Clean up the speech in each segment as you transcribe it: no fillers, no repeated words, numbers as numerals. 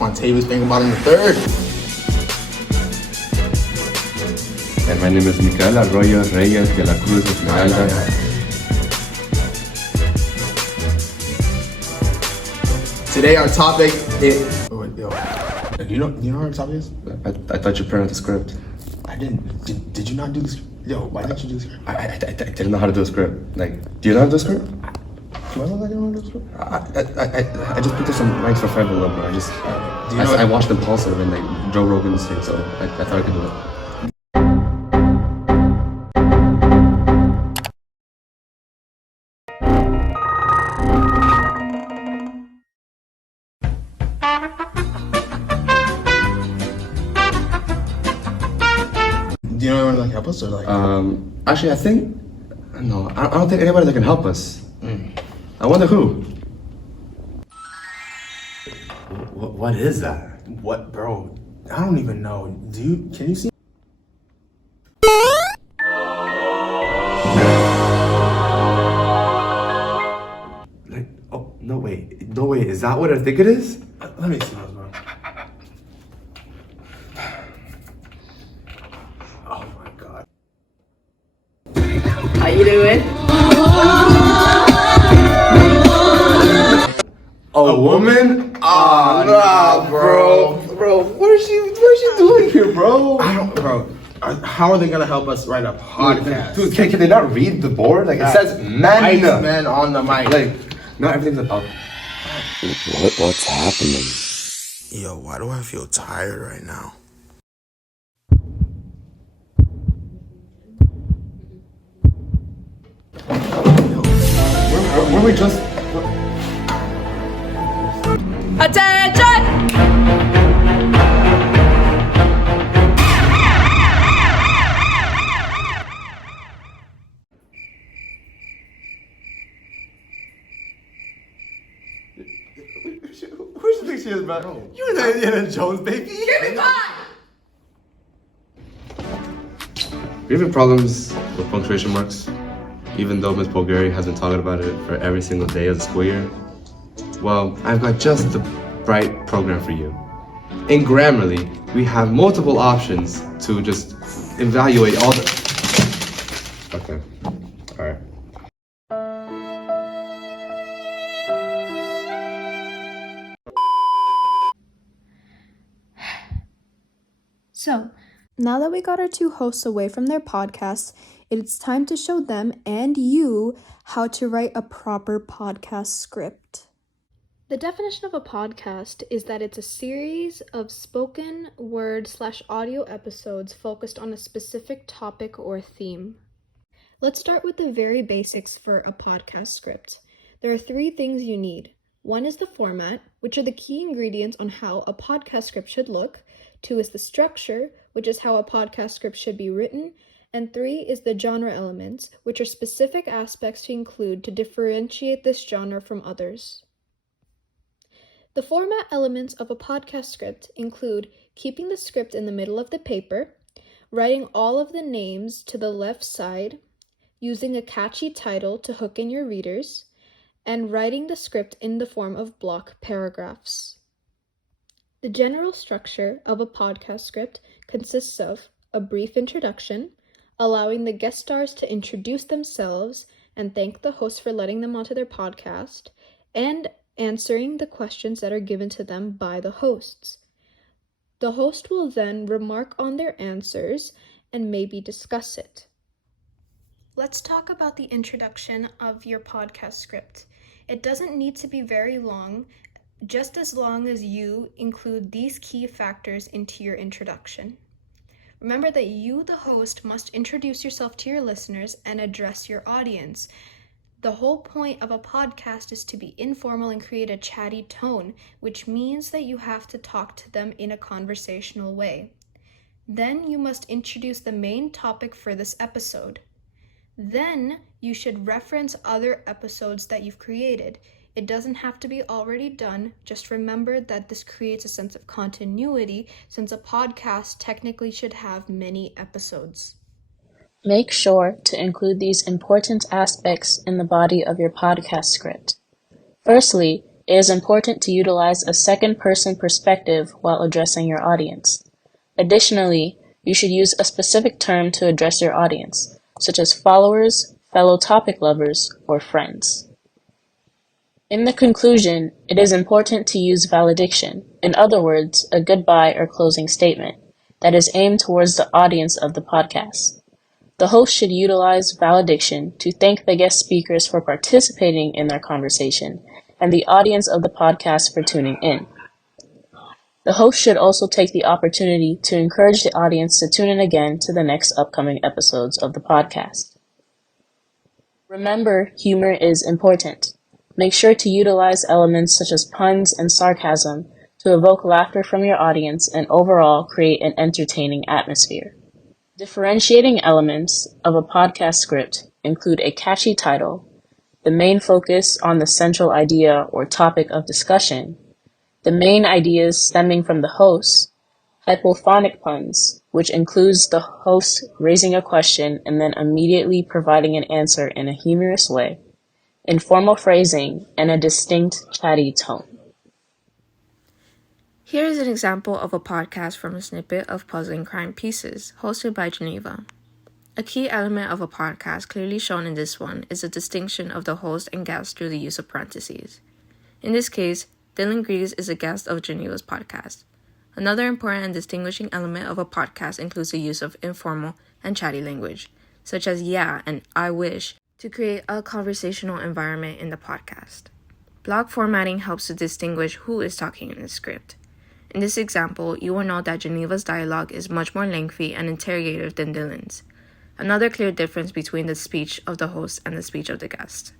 Quantavious Bottom III. And my name is Miguel Arroyo Reyes de la Cruz Esmeralda. Today our topic is... Oh, wait, yo. You know what our topic is? I thought you printed the script. I didn't. Did you not do the script? Yo, why didn't you do the script? I didn't know how to do a script. Like, do you know how to do a script? Do I look like I don't know how to do a script? I just picked up some lines for Fred Lover. I watched Impulsive and like Joe Rogan's thing, so I thought I could do it. Do you know anyone that can help us or like? Actually, I don't think anybody that can help us. I wonder who. What is that? What, bro? I don't even know. Can you see? Like, oh, no way, is that what I think it is? Let me see those, bro. Oh my god. How you doing? A woman? Oh, nah, bro. Bro, what is she doing here, bro? I don't, bro. How are they gonna help us write a podcast? Dude, can they not read the board? Like, it says men. Men on the mic. Like, not everything's about. What's happening? Yo, why do I feel tired right now? Were we just? Attention! Who do you think she is, man? You're the Indiana Jones, baby. Give me five! We're having problems with punctuation marks, even though Ms. Bulgari has been talking about it for every single day of the school year. Well, I've got just the right program for you. In Grammarly, we have multiple options to just evaluate all the... Okay, alright. So, now that we got our two hosts away from their podcasts, it's time to show them and you how to write a proper podcast script. The definition of a podcast is that it's a series of spoken word/audio episodes focused on a specific topic or theme. Let's start with the very basics for a podcast script. There are 3 things you need. 1 is the format, which are the key ingredients on how a podcast script should look. 2 is the structure, which is how a podcast script should be written. And 3 is the genre elements, which are specific aspects to include to differentiate this genre from others. The format elements of a podcast script include keeping the script in the middle of the paper, writing all of the names to the left side, using a catchy title to hook in your readers, and writing the script in the form of block paragraphs. The general structure of a podcast script consists of a brief introduction, allowing the guest stars to introduce themselves and thank the host for letting them onto their podcast, and answering the questions that are given to them by the hosts. The host will then remark on their answers and maybe discuss it. Let's talk about the introduction of your podcast script. It doesn't need to be very long, just as long as you include these key factors into your introduction. Remember that you, the host, must introduce yourself to your listeners and address your audience. The whole point of a podcast is to be informal and create a chatty tone, which means that you have to talk to them in a conversational way. Then you must introduce the main topic for this episode. Then you should reference other episodes that you've created. It doesn't have to be already done, just remember that this creates a sense of continuity since a podcast technically should have many episodes. Make sure to include these important aspects in the body of your podcast script. Firstly, it is important to utilize a second-person perspective while addressing your audience. Additionally, you should use a specific term to address your audience, such as followers, fellow topic lovers, or friends. In the conclusion, it is important to use valediction, in other words, a goodbye or closing statement, that is aimed towards the audience of the podcast. The host should utilize valediction to thank the guest speakers for participating in their conversation and the audience of the podcast for tuning in. The host should also take the opportunity to encourage the audience to tune in again to the next upcoming episodes of the podcast. Remember, humor is important. Make sure to utilize elements such as puns and sarcasm to evoke laughter from your audience and overall create an entertaining atmosphere. Differentiating elements of a podcast script include a catchy title, the main focus on the central idea or topic of discussion, the main ideas stemming from the host, hypophonic puns, which includes the host raising a question and then immediately providing an answer in a humorous way, informal phrasing, and a distinct chatty tone. Here is an example of a podcast from a snippet of Puzzling Crime Pieces, hosted by Geneva. A key element of a podcast clearly shown in this one is the distinction of the host and guest through the use of parentheses. In this case, Dylan Greaves is a guest of Geneva's podcast. Another important and distinguishing element of a podcast includes the use of informal and chatty language, such as yeah and I wish, to create a conversational environment in the podcast. Block formatting helps to distinguish who is talking in the script. In this example, you will note that Geneva's dialogue is much more lengthy and interrogative than Dylan's, another clear difference between the speech of the host and the speech of the guest.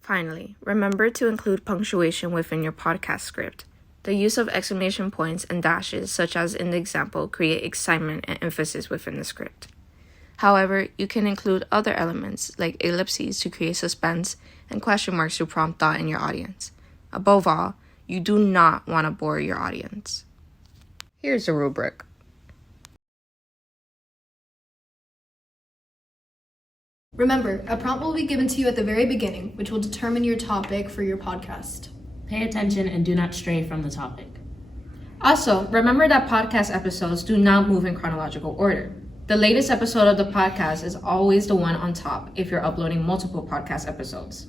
Finally, remember to include punctuation within your podcast script. The use of exclamation points and dashes, such as in the example, create excitement and emphasis within the script. However, you can include other elements like ellipses to create suspense and question marks to prompt thought in your audience. Above all, you do not want to bore your audience. Here's a rubric. Remember, a prompt will be given to you at the very beginning, which will determine your topic for your podcast. Pay attention and do not stray from the topic. Also, remember that podcast episodes do not move in chronological order. The latest episode of the podcast is always the one on top if you're uploading multiple podcast episodes.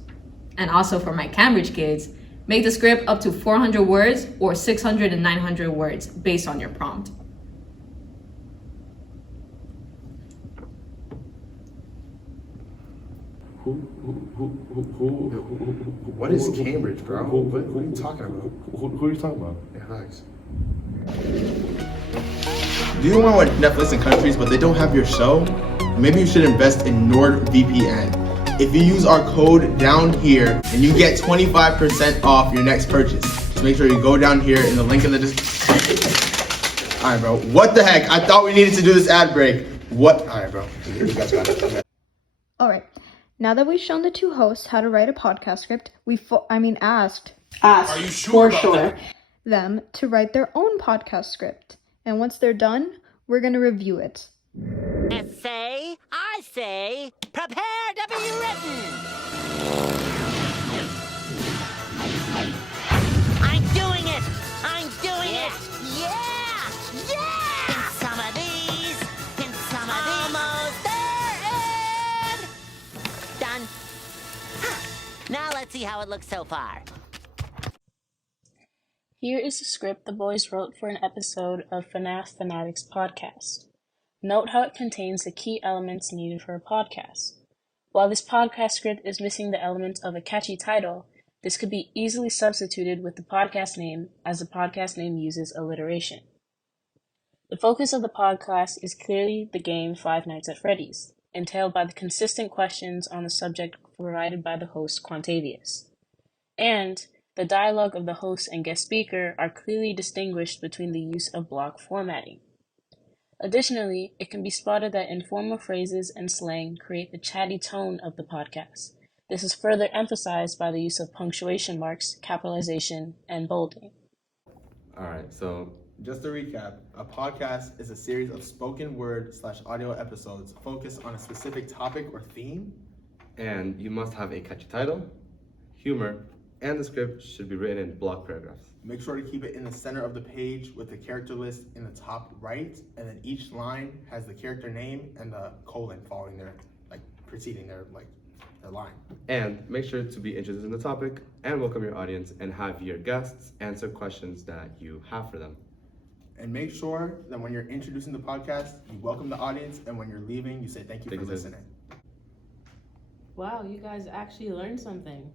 And also for my Cambridge kids, make the script up to 400 words or 600 and 900 words based on your prompt. What is Cambridge, bro? What are you talking about? Who are you talking about? Yeah, thanks. Do you want to watch Netflix in countries but they don't have your show? Maybe you should invest in NordVPN. If you use our code down here, and you get 25% off your next purchase. So make sure you go down here in the link in the description. Alright, bro. What the heck? I thought we needed to do this ad break. What? Alright, bro. You guys got it. Alright, now that we've shown the two hosts how to write a podcast script, asked Are you sure about that? them to write their own podcast script. And once they're done, we're going to review it. Essay, I say, prepare to be written. I'm doing it. I'm doing it. Yeah. Yeah. In some of these. In some of these. Almost there and done. Now let's see how it looks so far. Here is the script the boys wrote for an episode of FNAF Fanatics podcast. Note how it contains the key elements needed for a podcast. While this podcast script is missing the elements of a catchy title, this could be easily substituted with the podcast name, as the podcast name uses alliteration. The focus of the podcast is clearly the game Five Nights at Freddy's, entailed by the consistent questions on the subject provided by the host Quantavius. And the dialogue of the host and guest speaker are clearly distinguished between the use of block formatting. Additionally, it can be spotted that informal phrases and slang create the chatty tone of the podcast. This is further emphasized by the use of punctuation marks, capitalization, and bolding. Alright, so just to recap, a podcast is a series of spoken word / audio episodes focused on a specific topic or theme. And you must have a catchy title, humor, And the script should be written in block paragraphs. Make sure to keep it in the center of the page with the character list in the top right, and then each line has the character name and the colon following their, like, preceding their line. And make sure to be interested in the topic and welcome your audience and have your guests answer questions that you have for them. And make sure that when you're introducing the podcast, you welcome the audience, and when you're leaving, you say thank you for listening. Wow, you guys actually learned something.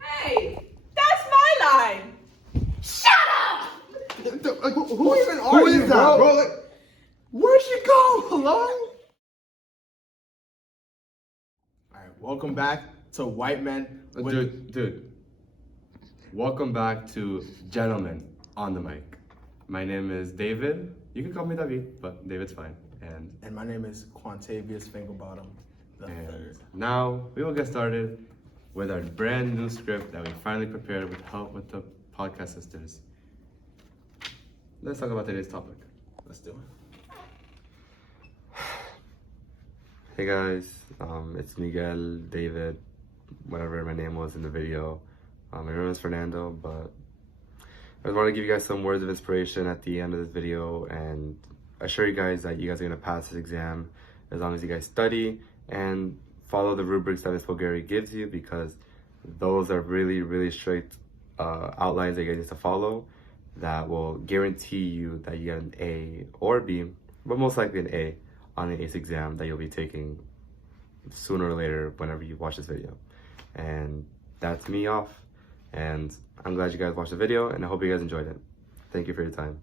Hey, that's my line. Shut up! Who even are you, bro? Like, where'd she go? Hello? All right, welcome back to White Men. Dude. Welcome back to Gentlemen on the Mic. My name is David. You can call me David, but David's fine. And my name is Quantavious Fingerbottom the third. Now we will get started with our brand new script that we finally prepared with help with the podcast sisters. Let's talk about today's topic. Let's do it. Hey guys, it's Miguel, David, whatever my name was in the video. My name is Fernando, but I just want to give you guys some words of inspiration at the end of this video and assure you guys that you guys are going to pass this exam as long as you guys study and follow the rubrics that Ms. Bulgari gives you, because those are really, really strict outlines that you guys need to follow that will guarantee you that you get an A or B, but most likely an A on the ACE exam that you'll be taking sooner or later whenever you watch this video. And that's me off. And I'm glad you guys watched the video, and I hope you guys enjoyed it. Thank you for your time.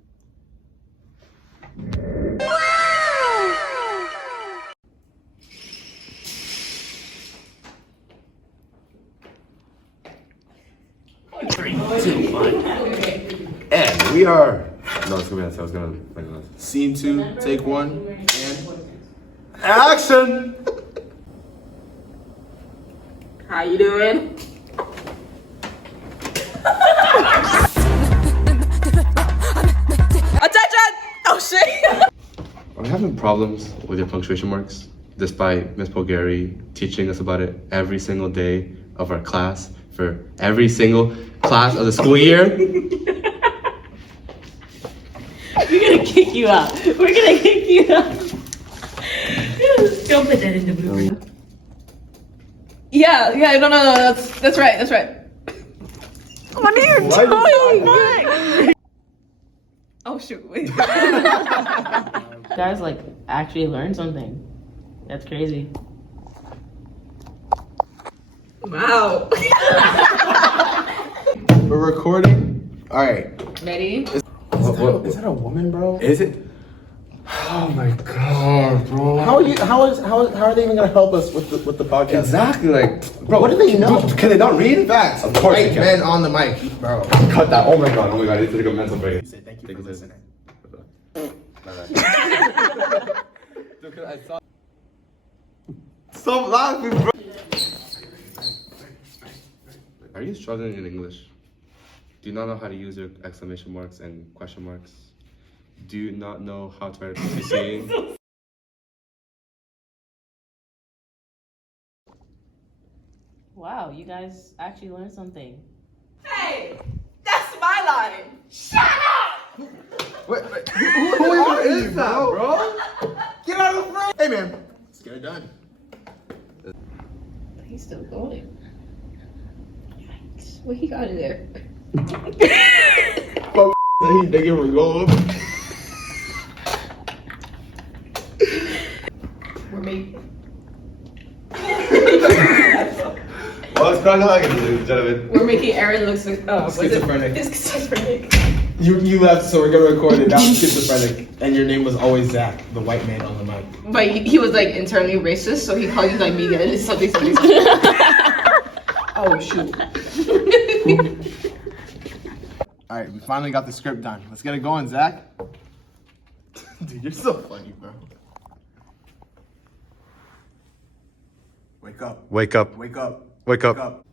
And we are No, it's gonna be I was gonna scene 2, take 1, and action! How you doing? Attention! Oh shit! Are we having problems with your punctuation marks, despite Ms. Bulgari teaching us about it every single day of our class for every single class of the school year? We're gonna kick you out. We're gonna kick you out. Don't put that in the blue. Yeah, no, that's right. What are you doing? Oh shoot, wait. You guys like actually learned something. That's crazy. Wow. we're recording. All right. Ready? Is that a woman, bro? Is it? Oh my god, bro. How are they even gonna help us with the podcast? Exactly, like, bro. What do they know? Can they not read? Facts. Of course they White can. Men on the mic, bro. Cut that. Oh my god, I need to take a mental break. Say thank you for listening. Stop laughing, bro. Are you struggling in English? Do you not know how to use your exclamation marks and question marks? Do you not know how to write a PCC? Wow, you guys actually learned something. Hey, that's my line. Shut up! Wait. Who is that, bro? Get out of the frame. Hey, man. Let's get it done. He's still going. Yikes. What he got in there? They give him gold. We're making. What's going on, ladies and gentlemen? We're making Aaron look Schizophrenic. schizophrenic. You left, so we're gonna record it. That was schizophrenic, and your name was always Zach, the white man on the mic. But he was like internally racist, so he called you like Miguel. It's something. Oh shoot. All right, we finally got the script done. Let's get it going, Zach. Dude, you're so funny, bro. Wake up. Wake up. Wake up. Wake up. Wake up.